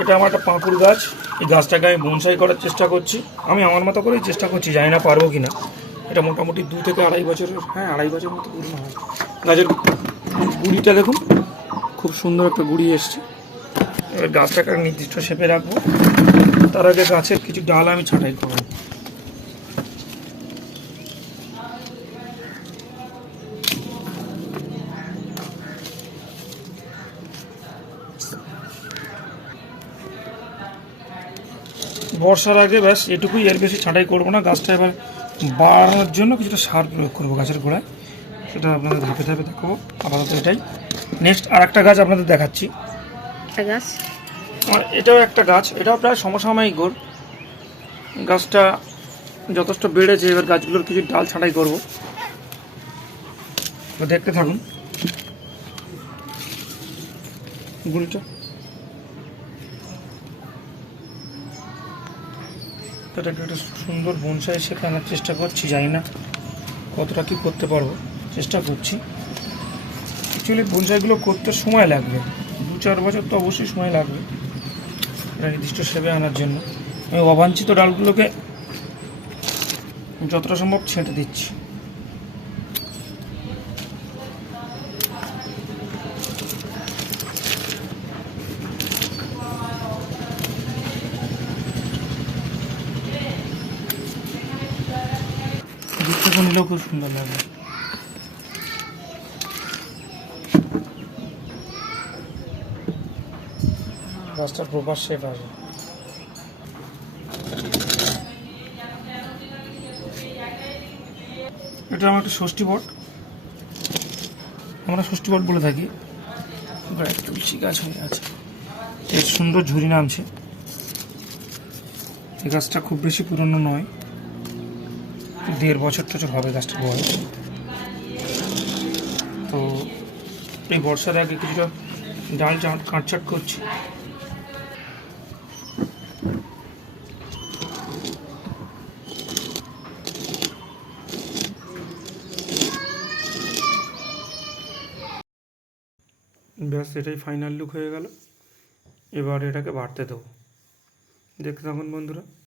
এটা আমার একটা পাঁপুর গাছ। এই গাছটাকে আমি বনসাই করার চেষ্টা করছি। আমি আমার মতো করেই চেষ্টা করছি, জানি না পারব কি না এটা মোটামুটি দু থেকে আড়াই বছরের হ্যাঁ আড়াই বছর মতো পুরনো হয়। গাছের গুড়িটা দেখুন, খুব সুন্দর একটা গুড়ি এসছে। এবার গাছটাকে নির্দিষ্ট শেপে রাখব। তার আগে গাছের কিছু ডাল আমি ছাঁটাই করব। বর্ষার আগে ব্যাস এটুকুই এর বেশি ছাঁটাই করব না। গাছটা এবার বাড়ানোর জন্য কিছুটা সার প্রয়োগ করব গাছের গোড়ায়। সেটা আপনাদের ধাপে ধাপে দেখাবো। আপাতত এটাই। নেক্সট আর একটা গাছ আপনাদের দেখাচ্ছি। গাছ? আর এটাও একটা গাছ। এটাও প্রায় সমসাময়িক গোর গাছটা যথেষ্ট বেড়েছে। এবার গাছগুলোর কিছু ডাল ছাঁটাই করব। দেখতে থাকুন। গুড়িটা এটাকে একটা সুন্দর বনসাই আনার চেষ্টা করছি, জানি না কতটা কি করতে পারব, চেষ্টা করছি। অ্যাকচুয়ালি বনসাইগুলো করতে সময় লাগবে, দু চার বছর তো অবশ্যই সময় লাগবে এটা নির্দিষ্ট সেবে আনার জন্য। আমি অবাঞ্ছিত ডালগুলোকে যতটা সম্ভব ছেঁটে দিচ্ছি। দূর থেকে নিলেও খুব সুন্দর লাগবে গাছটার প্রপার শেপ আসবে এটা আমার একটা ষষ্ঠী বট। আমরা ষষ্ঠী বট বলে থাকি। তুলসী গাছ হয়ে আছে। এর সুন্দর ঝুরি নামছে। এই গাছটা খুব বেশি পুরনো নয়। দেড় বছর টছর হবে গাছটার বয়স। তো এই বর্ষার আগে কিছুটা ডাল কাটছাট করছি। ব্যাস, এটাই ফাইনাল লুক হয়ে গেল। এবার এটাকে বাড়তে দেবো। দেখতে থাকুন বন্ধুরা।